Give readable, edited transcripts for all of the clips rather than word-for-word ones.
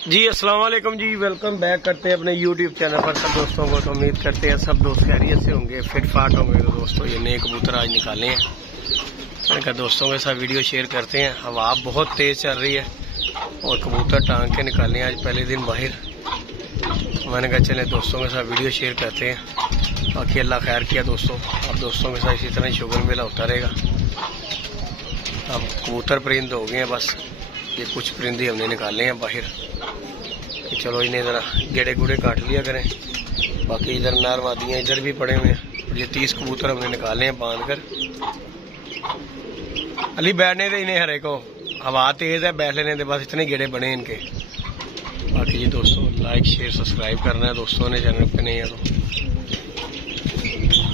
जी अस्सलाम वालेकुम जी, welcome back करते हैं अपने YouTube चैनल पर सब दोस्तों को। तो उम्मीद करते हैं सब दोस्त खैरियत से होंगे, फिट फाट होंगे। तो दोस्तों ये नए कबूतर आज निकाले हैं, मैंने कहा दोस्तों के साथ वीडियो शेयर करते हैं। हवा बहुत तेज़ चल रही है और कबूतर टांग के निकाले हैं आज पहले दिन बाहर। मैंने कहा चले दोस्तों के साथ वीडियो शेयर करते हैं। बाकी अल्लाह खैर किया दोस्तों, अब दोस्तों के साथ इसी तरह शुगर मेला होता रहेगा। अब कबूतर परिंद हो गए हैं, बस ये कुछ परिंदे हमने निकाले हैं बाहर कि चलो इन्हें ज़रा गेड़े गुड़े काट लिया करें। बाकी इधर नार वादियाँ इधर भी पड़े हुए हैं और ये 30 कबूतर हमने निकाले हैं बांध कर। अली बैठने दे इन्हें हरे को, हवा तेज़ है, बैठ लेने दे, बस इतने गेड़े बने इनके। बाकी जी दोस्तों लाइक शेयर सब्सक्राइब करना है दोस्तों ने, चैनल पे नहीं है तो।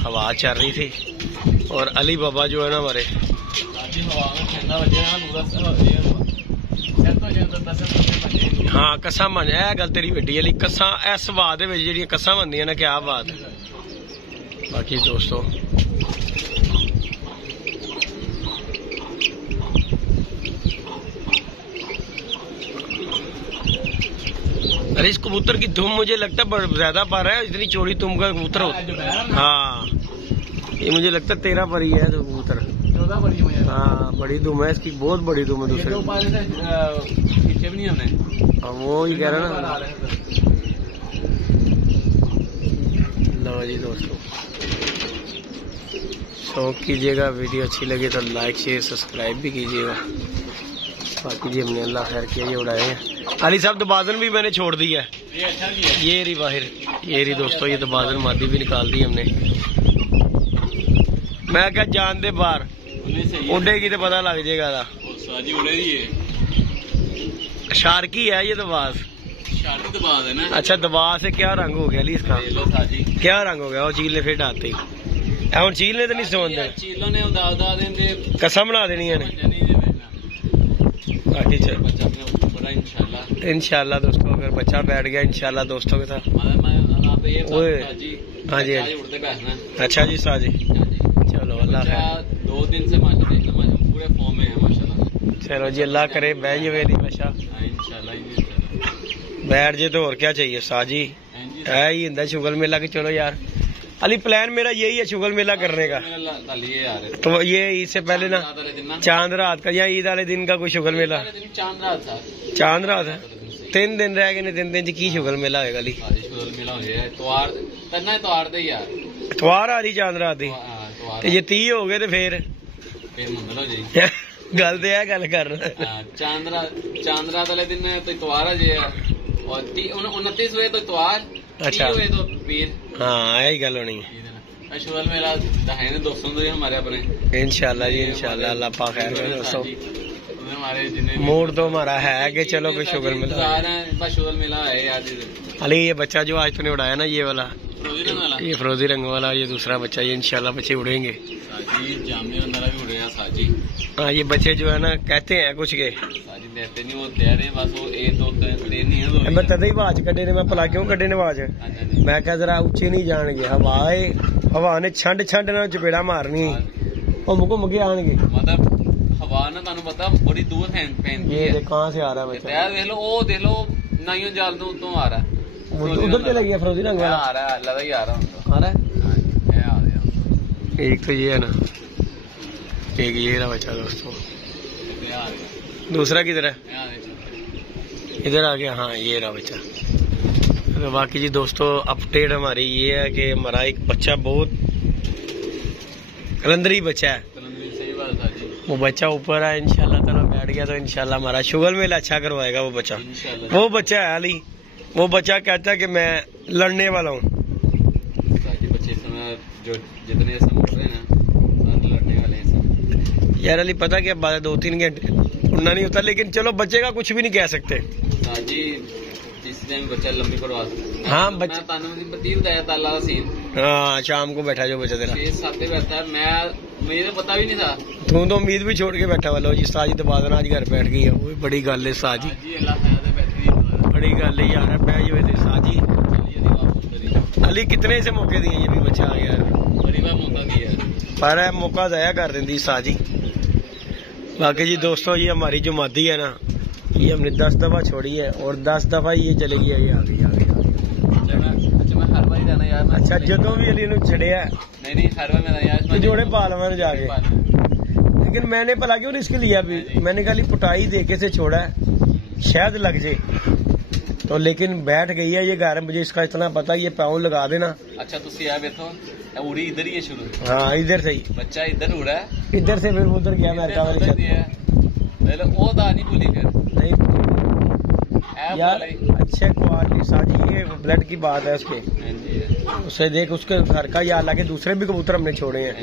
हवा चल रही थी और अली बाबा जो है ना हमारे हाँ कसा मन है, गल तेरी वड्डी अली कसा इस बात जी कसा बनदियां ना, क्या बात है। बाकी दोस्तों अरे इस कबूतर की धुम मुझे लगता है ज्यादा पर है, इतनी चौड़ी तुम का कबूतर होता। हाँ ये मुझे लगता है 13 पर ही है तो कबूतर। 14 पर ही है। हाँ बड़ी धुम है इसकी, बहुत बड़ी धुम है। दूसरे पीछे भी नहीं हमने वो ही कह रहा ना। लो जी दोस्तों शौक कीजिएगा, वीडियो अच्छी लगी तो लाइक शेयर सब्सक्राइब भी कीजिएगा। बाकी जी हमने अल्लाह खैर किया ये उड़ाए हैं। अली साहब दबाजन भी मैंने छोड़ दी है, ये रही बाहर, ये रही दोस्तों, ये दबाजन मादी भी निकाल दी हमने। मैं क्या जान दे बाहर उड़ेगी तो पता लग जाएगा। शार्की है ये दबाज, है ना। अच्छा दबाज से क्या रंग हो गया अली इसका, क्या रंग हो गया? वो चील ने फिर डालते ही ਹੁਣ चील ने तो नहीं सोन देना, चीलों ने उदा देंगे कसम बना देनी है। बाकी इंशाल्लाह दोस्तों अगर बच्चा बैठ गया इंशाल्लाह दोस्तों के साथ। हाँ जी अच्छा जी साजी, चलो अल्लाह 2 दिन से पूरे फॉर्म में है माशाल्लाह। चलो जी अल्लाह करे बह जावे बच्चा बैठ जे तो और क्या चाहिए साजी है ही इंदा शुगर मेला की। चलो यार अली प्लान मेरा यही है शुगर मेला करने का, तो ये ईद से पहले ना चांद रात का या ईद वाले दिन का कोई शुगर मेला। चांद रात है 3 दिन रह गए, 3 दिन की शुगर मेला होगा अली। इतवार आ रही चांद रात दी, ये 30 हो गए तो फिर गल तो है गल कर चांद रात वाले दिन तो इतवार है और 29 हुए तो इतवार, अच्छा हुए तो पीर। हाँ यही गल होनी है। शुगर मेला है ना दोस्तों तो हमारे अपने इंशाल्लाह जी इंशाल्लाह अल्लाह पाक खैर करे दोस्तों। हमारे मूड तो हमारा है कि चलो कोई शुगर मेला, बस शुगर मेला है यार। अली ये बच्चा जो आज तूने उड़ाया ना ये वाला, ये फिरोजी रंग वाला, ये दूसरा बच्चा, ये इंशाल्लाह बच्चे उड़ेंगे। हाँ ये बच्चे जो है ना कहते हैं कुछ के मैं तदे आवाज कड्डे ने, मैं भला क्यों कड्डे ने आवाज, मैं क्या जरा उच्चे नहीं जाएंगे, हवा ने छंड छंड ना चपेड़ा मारनी घुम घुम के आएंगे। मतलब हवा ना तुहानू पता बड़ी दूर है, ये कहाँ से आ रहा है बच्चा, देख लो वो देख लो नाइयों जाल तो उतों आ रहा है, उधर पे लगी है फिरोजी रंग वाला आ रहा है, लगा ही आ रहा है। एक तो ये है ना, एक ये रहा बच्चा दोस्तों, दूसरा किधर है, इधर आ गया। हाँ ये रहा बच्चा। तो बाकी जी दोस्तों अपडेट हमारी ये है कि हमारा एक बच्चा बहुत कलंदरी बच्चा है, वो बच्चा ऊपर है इंशाल्लाह ताला बैठ गया तो इंशाल्लाह हमारा शुगर मेला अच्छा करवाएगा वो बच्चा। वो बच्चा है अली, वो बच्चा कहता है कि मैं लड़ने वाला हूँ। बच्चे जो जितने रहे ना लड़ने वाले हैं यार अली पता क्या बात है, 2-3 घंटे उड़ना नहीं होता, लेकिन चलो बच्चे का कुछ भी नहीं कह सकते। बच्चा लंबी परवाज, हाँ बच्चा हाँ शाम को बैठा जो बच्चा तेरा 6-7 बैठा है, मैं मुझे पता भी नहीं था। तू तो उम्मीद भी छोड़ के बैठा वाला जी, साजी दबादन आज घर बैठ गई है, वो बड़ी गल है साजी, बड़ी गल है यार बह जावे साजी। अली कितने से मौके दिए, ये भी बच्चा आ गया बड़ी बार मौका दिया पर मौका जाया कर देंदी साजी। बाकी जी दोस्तों ये हमारी जो मादी है ना ये हमने 10 दफा छोड़ी है और 10 दफा ये चलेगी। ये आ गई। अच्छा मैं हर बार जाना यार। अच्छा जो भी अली नु छड़िया नहीं हर बार मेरा यार जोड़े पालवा जाके, लेकिन मैंने भला क्यों रिस्क लिया भी, मैंने खाली पुटाई देके से छोड़ा है शायद लग जाए तो, लेकिन बैठ गई है ये घर। मुझे इसका इतना पता, ये पाँव लगा देना। अच्छा तुम यार बैठो, उड़ी इधर ही है शुरू। हाँ इधर से ही बच्चा इधर उड़ा है, इधर से फिर उधर गया अमेरिका वाली छत। वो दाद नहीं भूली फिर नहीं यार, अच्छे क्वालिटी साजी, ये ब्लड की बात है उसके। उसे देख उसके घर का याद आके दूसरे भी कबूतर हमने छोड़े हैं,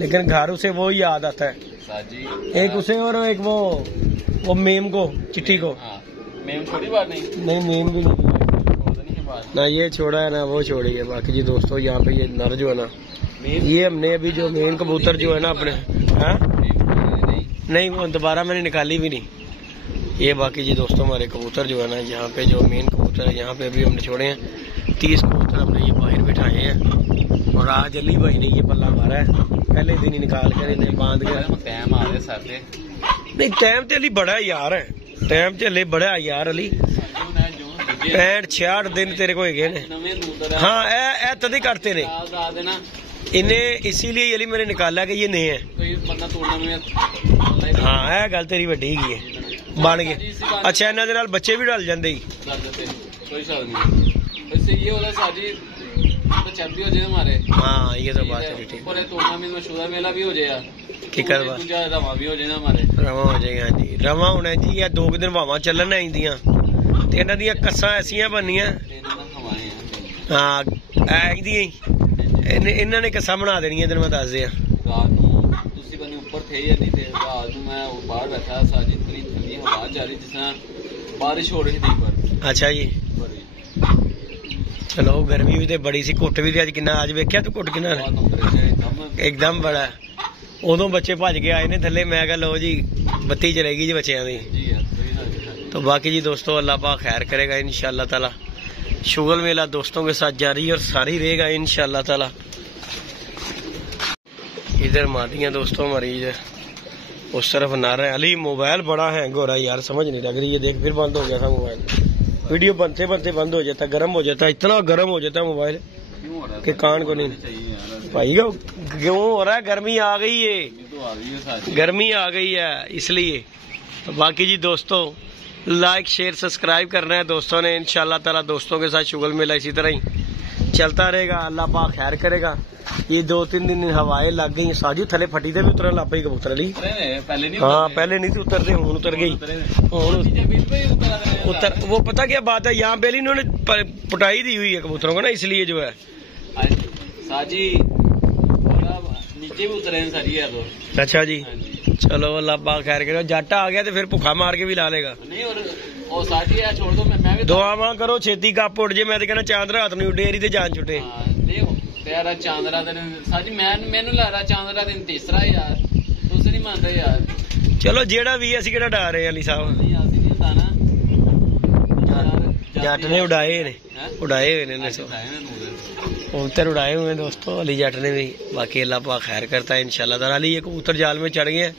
लेकिन घर उसे वो याद आता है साजी। एक उसे और एक वो मेम को, चिट्ठी को। मेम थोड़ी बात नहीं मेम भी नहीं ना, ये छोड़ा है ना वो छोड़ी है। बाकी जी दोस्तों यहाँ पे ये नर जो है ना, ये हमने अभी जो मेन कबूतर जो है ना अपने, हाँ नहीं वो दोबारा मैंने निकाली भी नहीं। ये बाकी जी दोस्तों हमारे कबूतर जो है ना, यहाँ पे जो मेन कबूतर है यहाँ पे अभी हमने छोड़े हैं 30 कबूतर हमने ये बाहर बिठाए हैं। और आज अली भाई ने ये पल्ला मारा है, पहले दिन ही निकाल कर इन्हें बांध कर। टाइम आ रहे नहीं टाइम तो अली बड़ा यार है, टाइम तो अली बड़ा यार अली 65-66 दिन तेरे को है। हाँ ए तद करते ने इन्हें, इसीलिए अली मैंने निकाला कि ये नहीं है। हाँ यह गल तेरी वड्डी है बन गए। अच्छा इन्हों के बच्चे भी डल जाते हाँ ये तो बात है ठीक। भी हो जाएगा रवा भी हो जाएगा हमारे, रवा हो जाएगा जी। रवा होना जी, या 2 दिन हवा चलन आईदियां ते इन्हां दियां कस्सां ऐसियां बननियां। हाँ इन्हां ने कस्सां बना देनियां, तेन मैं दस दिया। रात नूं तुसीं बने ऊपर थे या नहीं थे, रात नूं मैं बाहर बैठा सा, इतनी ठंडी हवा जा रही जिस बारिश हो रही थी पर। अच्छा जी चलो गर्मी भी तो बड़ी सी, घुट भी अज किन्ना, अज वेख्या तू घुट किन्ना एकदम बड़ा। उदों बच्चे भज के आए ने थले, मैं कहा लो जी बत्ती चलेगी जी बच्चों की। तो बाकी जी दोस्तों अल्लाह पाक खैर करेगा इंशाअल्लाह ताला। शुगल मेला दोस्तों के साथ जारी और सारी रहेगा इंशाअल्लाह ताला। इधर मादियां दोस्तों हमारी इधर उस तरफ नारा है। अली मोबाइल बड़ा हैंग हो रहा है यार, समझ नहीं लग रही। ये देख फिर बंद हो गया था मोबाइल, वीडियो बनते बनते बंद हो जाता, गर्म हो जाता, इतना गर्म हो जाता मोबाइल कि कान को नहीं भाई। क्यों हो रहा है? गर्मी आ गई है, गर्मी आ गई है इसलिए। तो बाकी जी दोस्तों लाइक शेयर सब्सक्राइब करना है दोस्तों ने इंशाअल्लाह ताला। दोस्तों के साथ शुगल मेला इसी तरह ही चलता रहेगा, अल्लाह पाक खैर करेगा। ये 2-3 दिन हवाएं लग गई, साजी थले फटी ते भी उतरन लग पई कबूतर अली। हाँ पहले नहीं उतरते, हूं उतर गई। उतर वो पता क्या बात है, यहाँ पहले इन्होंने पुटाई दी हुई है कबूतरों को ना, इसलिए जो है साजी नीचे भी उतरे सारी है तो। अच्छा जी चलो अल्लाह पाक खैर करेगा। जाटा आ गया तो फिर भुखा मार के भी ला लेगा। नहीं और साजी है छोड़ दो, मैं भी दुआवां करो छेती कप उड़ जे। मैं तो कहना चांद रात नूं डेरी ते जान छुटे। तेरा चांदरा दिन साजी मैनू ला रहा चांदरा दिन तीसरा यार, तुझे नहीं मान रहे यार। चलो जेड़ा भी असं केड़ा डा रहे अली साहब, जट ने उड़ाए ने, उड़ाए हुए ने कबूतर उड़ाए हुए दोस्तों अली जट ने भी। बाकी अल्लाह पाक खैर करता है इंशाल्लाह ताला। अली ये कबूतर जाल में चढ़ गए,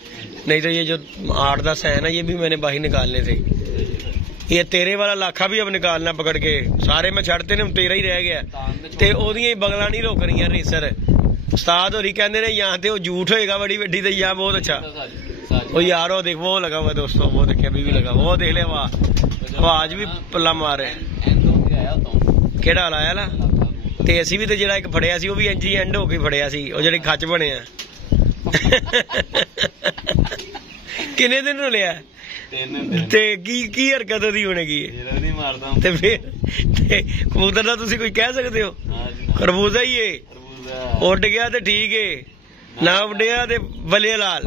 नहीं तो ये जो 8-10 है ना ये भी मैंने बाहर निकालने थे। ये तेरे वाला लाखा भी अब निकालना पकड़ के, सारे मैं छड़ते ने, तेरा ही रह गया ते ओदियां ही बगला नहीं रोक रही रेसर। उस्ताद होरी कहते ने यहाँ ते झूठ होएगा बड़ी वड्डी, तो यहाँ बहुत अच्छा। वो यार वो देख वो लगा हुआ दोस्तों, वो देखे अभी भी लगा, वो देख लिया वाह आज भी पल्ला मारे केड़ा लाया ला। ते असी भी तो जेड़ा एक फड़िया सी, वो भी इंज ही एंड हो के फड़िया सी, वो जेड़े खच बने आ। किन्ने दिन हो लिया ते की हरकत ओदी होने की ते फिर कबूतर दा तुसी कोई कह सकते हो? खरबूजा ही है, उड़ गया तो ठीक है, ना उड़िया तो बले लाल।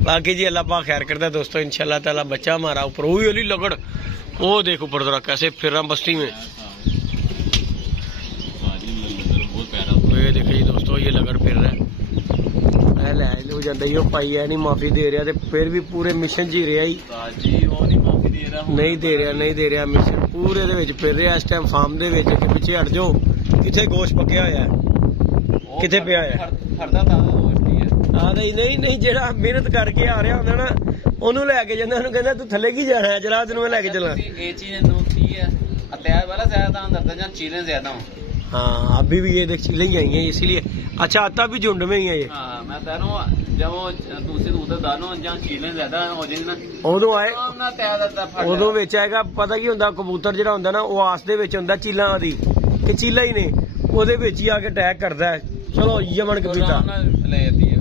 बाकी जी अल्लाह पाक खैर करता है दोस्तों इंशाल्लाह ताला। बच्चा हमारा ऊपर वही वाली लगड़, वो देखो ऊपर जरा कैसे फिर रहा बस्ती में। ये देखो जी दोस्तों ये लगड़ फिर रहा है, हो जाता ही भाई है नहीं माफी दे रहा, फिर भी पूरे मिशन जी रहा ही नहीं दे रहा मिशन पूरे दे विच फिर रहा इस टाइम फार्म दे विच। पिछे हट जाओ, किथे गोश्त पक्या होया किथे पिया है। हाँ नहीं जेड़ा मेहनत करके आ रहा होंदा ना ਉਹਨੂੰ ਲੈ ਕੇ ਜਾਂਦਾ, ਉਹਨੂੰ ਕਹਿੰਦਾ ਤੂੰ ਥੱਲੇ ਕੀ ਜਾਣਾ ਹੈ, ਚਲਾ ਤੈਨੂੰ ਮੈਂ ਲੈ ਕੇ ਚਲਾਂ। ये चीज ठीक है, अत्यार वाला ज्यादा अंदर जहाँ चीलें ज्यादा हूँ। हाँ अभी भी ये देख चीलें ही आई हैं इसीलिए। अच्छा आता भी झुंड में ही है ये। हाँ मैं कह रहा हूँ जब वो दूसरे उधर दानों जहाँ चीलें ज्यादा हो जाए ना ਉਦੋਂ ਆਏ ना तैयार ਉਦੋਂ ਵਿੱਚ ਆਏਗਾ। ਪਤਾ ਕੀ ਹੁੰਦਾ, ਕਬੂਤਰ ਜਿਹੜਾ ਹੁੰਦਾ ਨਾ ਉਹ ਆਸ ਦੇ ਵਿੱਚ ਹੁੰਦਾ ਚੀਲਾਂ ਦੀ ਕਿ ਚੀਲਾ ਹੀ ਨੇ, ਉਹਦੇ ਵਿੱਚ ਹੀ ਆ ਕੇ ਅਟੈਕ ਕਰਦਾ ਹੈ। ਚਲੋ यमन कबूतर ले जाती है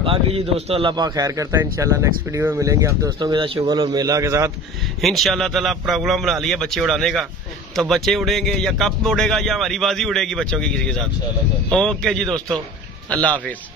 बाकी जी दोस्तों अल्लाह पाक खैर करता है। इंशाल्लाह नेक्स्ट वीडियो में मिलेंगे आप दोस्तों के साथ शुगर और मेला के साथ इंशाल्लाह ताला। प्रोग्राम बना लिया बच्चे उड़ाने का, तो बच्चे उड़ेंगे या कप उड़ेगा या हमारी बाजी उड़ेगी बच्चों की किसी के साथ। ओके जी दोस्तों, अल्लाह हाफिज।